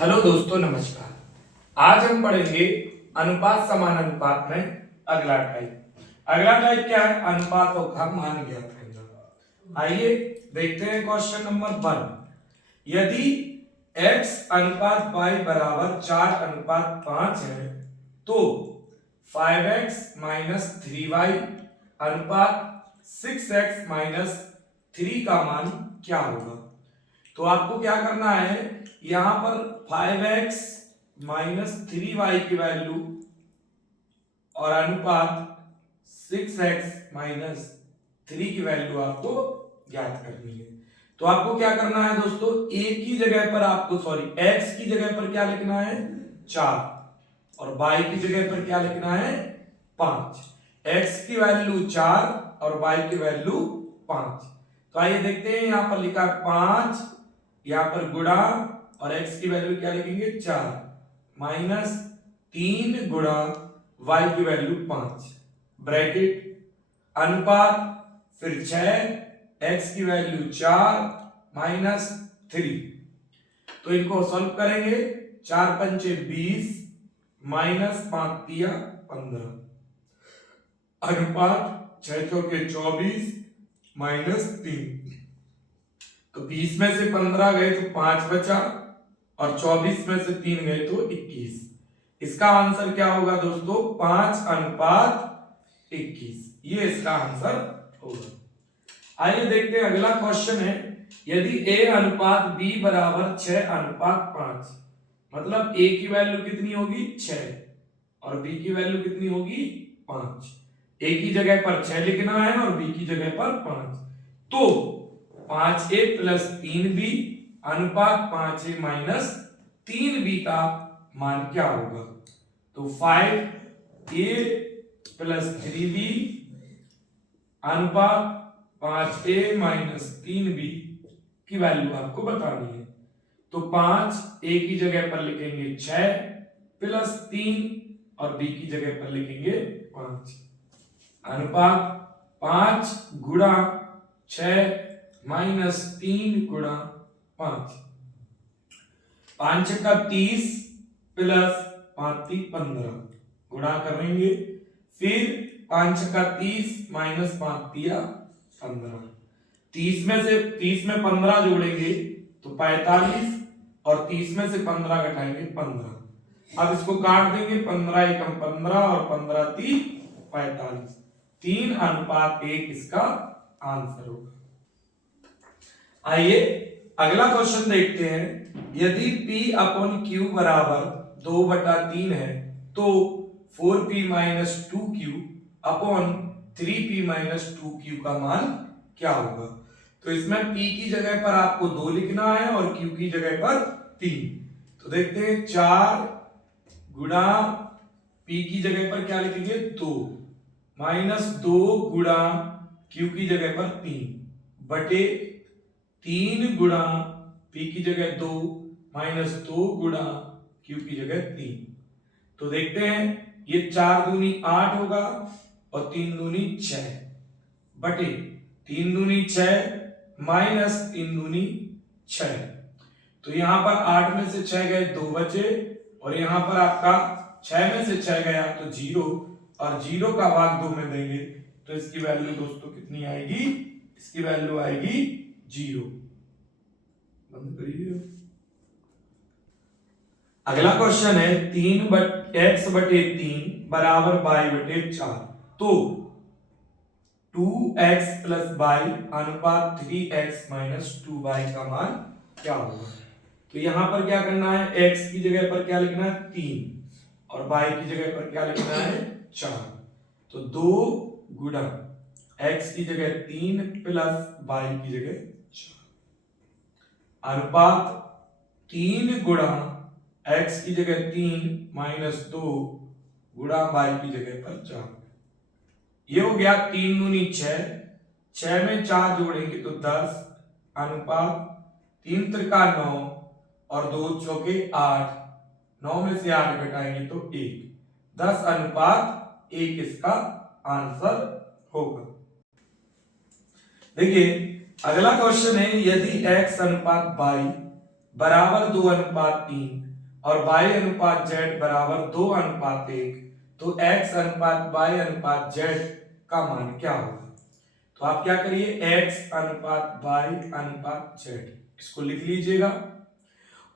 Hello दोस्तों, नमस्कार। आज हम पढ़ेंगे अनुपात समानुपात में अगला टाइप क्या है? अनुपातों का मान ज्ञात करना। आइए देखते हैं क्वेश्चन नंबर 1। यदि x अनुपात y बराबर 4 अनुपात 5 है तो 5x माइनस 3y अनुपात 6x माइनस 3 का मान क्या होगा? तो आपको क्या करना है, यहां पर 5x माइनस 3y की वैल्यू और अनुपात 6x माइनस 3 की वैल्यू आपको ज्ञात करनी है। तो आपको क्या करना है दोस्तों, a की जगह पर आपको x की जगह पर क्या लिखना है? 4 और y की जगह पर क्या लिखना है? 5। x की वैल्यू 4 और y की वैल्यू 5। तो आइए देखते हैं, यहां पर लिखा 5, यहां पर गुणा और x की वैल्यू क्या लिखेंगे? 4 माइनस 3 गुणा y की वैल्यू 5 ब्रैकेट अनुपात फिर 6 x की वैल्यू 4 माइनस 3। तो इनको सॉल्व करेंगे। 4 पंचे 20 माइनस 5 तिया 15 अनुपात 6 चौके 24 माइनस 3। तो 20 में से 15 गए तो 5 बचा और 24 में से 3 गए तो 21। इसका आंसर क्या होगा दोस्तों? 5 अनुपात 21। ये इसका आंसर होगा। आइए देखते हैं, अगला क्वेश्चन है। यदि a अनुपात b बराबर 6 अनुपात 5, मतलब a की वैल्यू कितनी होगी? 6 और b की वैल्यू कितनी होगी? 5। a की जगह पर 6 लिखना है और b की जगह पर 5। तो 5a प्लस 3b अनुपात 5a माइनस 3b का मान क्या होगा? तो 5a प्लस 3b अनुपात 5a माइनस 3b की वैल्यू आपको बतानी है। तो 5 a की जगह पर लिखेंगे 6 प्लस 3 और b की जगह पर लिखेंगे 5 अनुपात 5 गुणा 6 माइनस 3 गुणा 5। 5 का 30 प्लस 5 15 गुणा करेंगे। फिर 5 का 30 माइनस 5 15। 30 में 15 जोड़ेंगे तो 45 और 30 में से 15 घटाएंगे 15। अब इसको काट देंगे। 15 एकम 15 और 15 3 45। 3 अनुपात 1 इसका आंसर होगा। आइए अगला क्वेश्चन देखते हैं। यदि P अपॉन Q बराबर 2/3 है तो 4P minus 2Q upon 3P minus 2Q का मान क्या होगा? तो इसमें P की जगह पर आपको 2 लिखना है और Q की जगह पर 3। तो देखते हैं, 4 गुणा P की जगह पर क्या लिखेंगे? 2 माइनस 2 गुणा Q की जगह पर 3 बटे 3 गुणा P की जगह 2 माइनस 2 गुणा Q की जगह 3। तो देखते हैं, ये 4 दूनी 8 होगा और 3 दूनी 6 बटे 3 दूनी 6 माइनस 3 दूनी 6। तो यहां पर 8 में से 6 गए 2 बचे और यहां पर आपका 6 में से 6 गया तो 0 और 0 का भाग 2 में देंगे तो इसकी वैल्यू दोस्तों कितनी आएगी? इसकी वैल्यू आएगी 0। बंद करिए। अगला क्वेश्चन है 3x बटे 3 बराबर y बटे 4। तो 2x प्लस y अनुपात 3x माइनस 2y का मान क्या होगा? तो यहां पर क्या करना है, x की जगह पर क्या लिखना है? 3 और y की जगह पर क्या लिखना है? 4। तो 2 गुणा x की जगह 3 प्लस y की जगह 4 अनुपात 3 गुणा x की जगह 3 माइनस 2 गुणा y की जगह पर 4। ये हो गया 3 दूनी 6, 6 में 4 जोड़ेंगे तो 10 अनुपात 3 त्रिका 9 और 2 चौके 8। 9 में से 8 घटाएंगे तो 1। 10 अनुपात 1 इसका आंसर होगा। देखिए अगला क्वेश्चन है, यदि x अनुपात y बराबर 2:3 और y अनुपात z बराबर 2:1, तो x अनुपात y अनुपात z का मान क्या होगा? तो आप क्या करिए, x अनुपात y अनुपात z इसको लिख लीजिएगा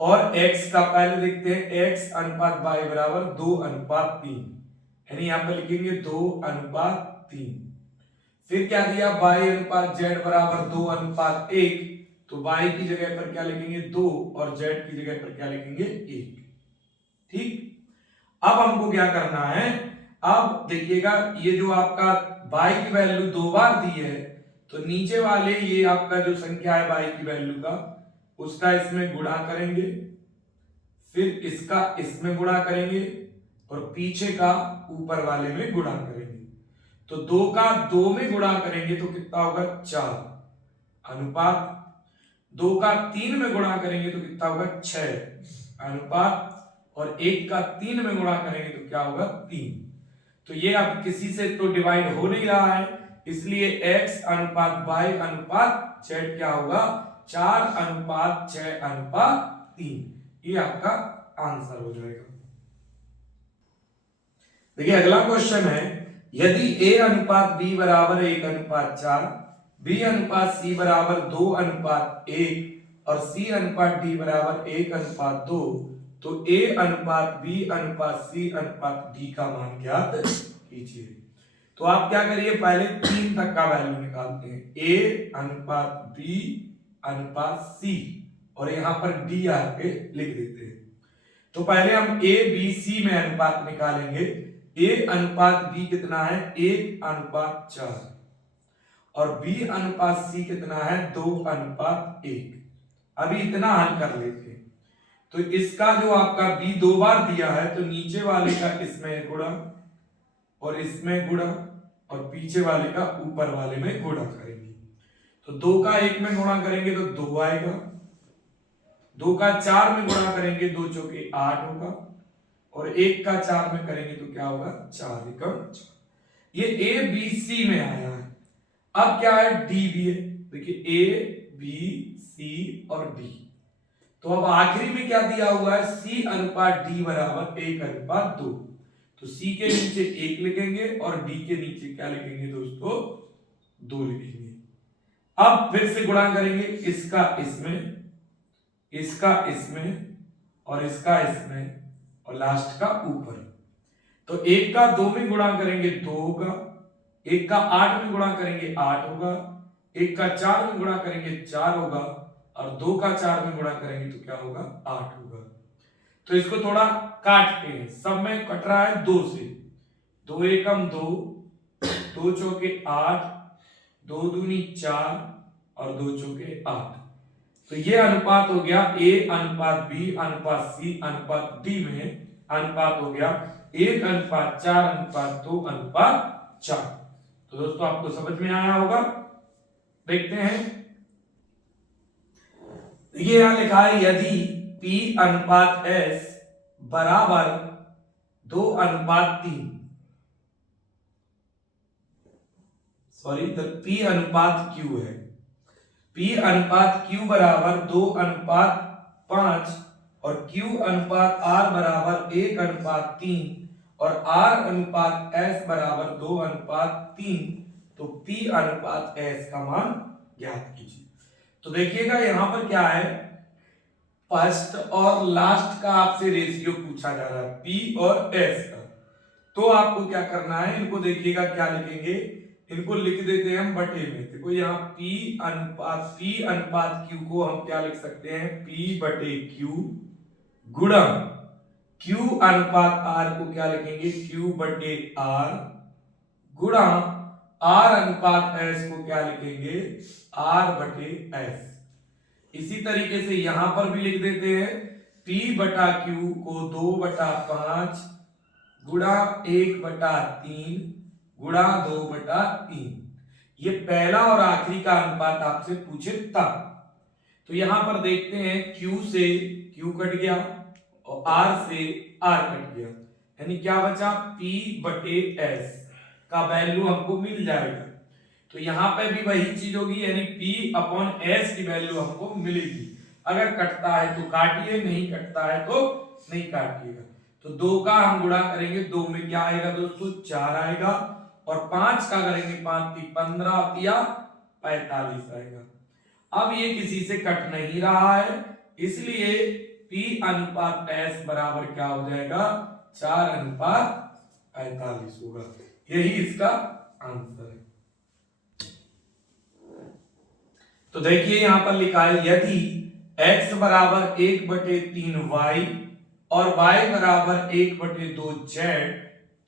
और x का पहले देखते हैं, x अनुपात y बराबर 2:3, यानी यहां पर लिखेंगे 2:3। फिर क्या दिया, y अनुपात z बराबर 2:1, तो y की जगह पर क्या लिखेंगे 2 और z की जगह पर क्या लिखेंगे 1। ठीक, अब हमको क्या करना है, अब देखिएगा ये जो आपका y की वैल्यू 2 बार दी है, तो नीचे वाले ये आपका जो संख्या है y की वैल्यू का, उसका इसमें गुणा करेंगे, फिर इसका इसमें गुणा करेंगे और पीछे का ऊपर वाले में गुणा करेंगे। तो 2 का 2 में गुणा करेंगे तो कितना होगा 4 अनुपात, 2 का 3 में गुणा करेंगे तो कितना होगा 6 अनुपात, और 1 का 3 में गुणा करेंगे तो क्या होगा 3। तो ये अब किसी से तो डिवाइड हो नहीं रहा है, इसलिए x अनुपात y अनुपात z क्या होगा 4:6:3। ये आपका आंसर हो जाएगा। देखिए अगला क्वेश्चन है, यदि a अनुपात b बराबर 1:4, b अनुपात c बराबर 2:1 और c अनुपात d बराबर 1:2, तो a अनुपात b अनुपात c अनुपात d का मान ज्ञात कीजिए। तो आप क्या करिए, पहले 3 तक का वैल्यू निकालते हैं, a अनुपात b अनुपात c और यहां पर d आके लिख देते हैं। तो पहले हम a b c में अनुपात निकालेंगे। a अनुपात b कितना है 1:4 और b अनुपात c कितना है 2:1। अभी इतना हल कर लेते हैं। तो इसका जो आपका b 2 बार दिया है, तो नीचे वाले का इसमें गुणा और इसमें गुणा और पीछे वाले का ऊपर वाले में गुणा करेंगे। तो 2 का 1 में गुणा करेंगे तो 2 आएगा, 2 का 4 में गुणा करेंगे 2 चौके 8 होगा, और 1 का 4 में करेंगे तो क्या होगा 4 एकम 4। ये a b c में आया है। अब क्या है d भी है, देखिए a b c और d। तो अब आखिरी में क्या दिया हुआ है, c अनुपात d बराबर 1:2। तो c के नीचे 1 लिखेंगे और d के नीचे क्या लिखेंगे दोस्तों 2 लिखेंगे। अब फिर से गुणा करेंगे, इसका इसमें, इसका इसमें और इसका इसमें और लास्ट का ऊपर। तो 1 का 2 में गुणा करेंगे 2 होगा, 1 का 8 में गुणा करेंगे 8 होगा, 1 का 4 में गुणा करेंगे 4 होगा, और 2 का 4 में गुणा करेंगे तो क्या होगा 8 होगा। तो इसको थोड़ा काटते हैं, सब में कट रहा है 2 से, 2 एकम 2, 2 चौके 8, 2 दूनी 4 और 2 चौके 8। तो ये अनुपात हो गया a अनुपात b अनुपात c अनुपात d में अनुपात हो गया 1:4:2:4। तो दोस्तों आपको समझ में आया होगा। देखते हैं, ये यहां लिखा है, यदि p अनुपात s बराबर 2:3, सॉरी p अनुपात q है, p अनुपात q बराबर 2:5 और q अनुपात r बराबर 1:3 और r अनुपात s बराबर 2:3, तो p अनुपात s का मान ज्ञात कीजिए। तो देखिएगा यहां पर क्या है, फर्स्ट और लास्ट का आपसे रेशियो पूछा जा रहा है p और s का। तो आपको क्या करना है, इनको देखिएगा क्या लिखेंगे, इनको लिख देते हैं हम बटे में। देखो यहाँ p अनुपात q को हम क्या लिख सकते हैं, p/q गुणा q अनुपात r को क्या लिखेंगे, q/r गुणा r अनुपात s को क्या लिखेंगे, r/s। इसी तरीके से यहां पर भी लिख देते हैं, p/q को 2/5 गुणा 1/3 गुणा 2/3। ये पहला और आखिरी का अनुपात आपसे पूछे तब। तो यहां पर देखते हैं, q से q कट गया और r से r कट गया, यानी क्या बचा, p/s का वैल्यू हमको मिल जाएगा। तो यहां पे भी वही चीज होगी, यानी p/s की वैल्यू हमको मिलेगी। अगर कटता है तो काटिए, नहीं कटता है तो नहीं काटिएगा। तो 2 का हम गुणा करेंगे, 2 में क्या आएगा दोस्तों 4 आएगा, और 5 का करेंगे 5 × 15 या 45 आएगा। अब ये किसी से कट नहीं रहा है, इसलिए P अनुपात S बराबर क्या हो जाएगा 4:45 होगा। यही इसका आंसर है। तो देखिए यहां पर लिखा है यदि x बराबर 1/3y और y बराबर 1/2z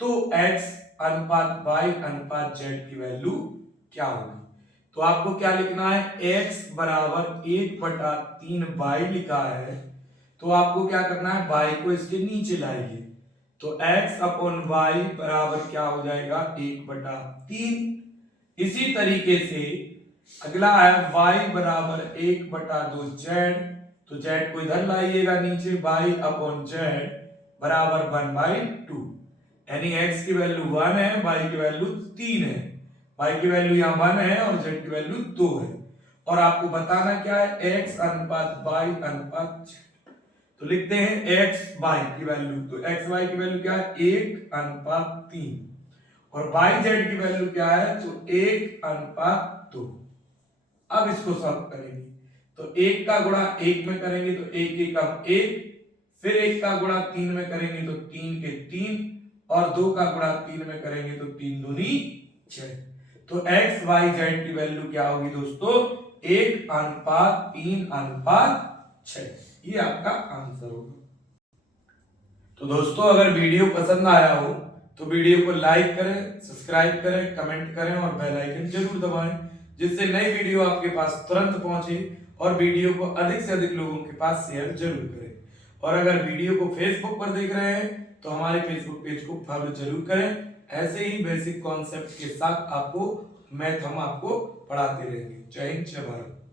तो x अनुपात y अनुपात z की वैल्यू क्या होगी। तो आपको क्या लिखना है, x बराबर 1/3y लिखा है, तो आपको क्या करना है y को इसके नीचे लाइए, तो x अपॉन y बराबर क्या हो जाएगा 1/3। इसी तरीके से अगला है y बराबर 1/2z, तो z को इधर लाइएगा नीचे, y अपॉन z बराबर 1/2, यानी x की वैल्यू 1 है, y की वैल्यू 3 है, y की वैल्यू यहाँ 1 है और z की वैल्यू 2 है। और आपको बताना क्या है x अनुपात y अनुपात z। तो लिखते हैं x y की वैल्यू, तो x y की वैल्यू क्या है 1:3, और y z की वैल्यू क्या है तो 1:2। अब इसको सॉल्व करेंगे, तो 1 का गुणा 1 में करेंगे तो 1 × 1, फिर 1 का गुणा 3 में करेंगे तो 3 × 3, और 2 का गुणा 3 में करेंगे तो 3 दूनी 6। तो x y z की वैल्यू क्या होगी दोस्तों 1:3:6, ये आपका आंसर होगा। तो दोस्तों अगर वीडियो पसंद आया हो तो वीडियो को लाइक करें, सब्सक्राइब करें, कमेंट करें और बेल आइकन जरूर दबाएं, जिससे नई वीडियो आपके पास तुरंत पहुंचे, और वीडियो को अधिक से अधिक लोगों के पास शेयर जरूर करें। और अगर वीडियो को फेसबुक पर देख रहे हैं तो हमारे फेसबुक पेज को फॉलो जरूर करें। ऐसे ही बेसिक कॉन्सेप्ट के साथ आपको मैथ हम आपको पढ़ाते रहेंगे। जय हिंद, जय भारत।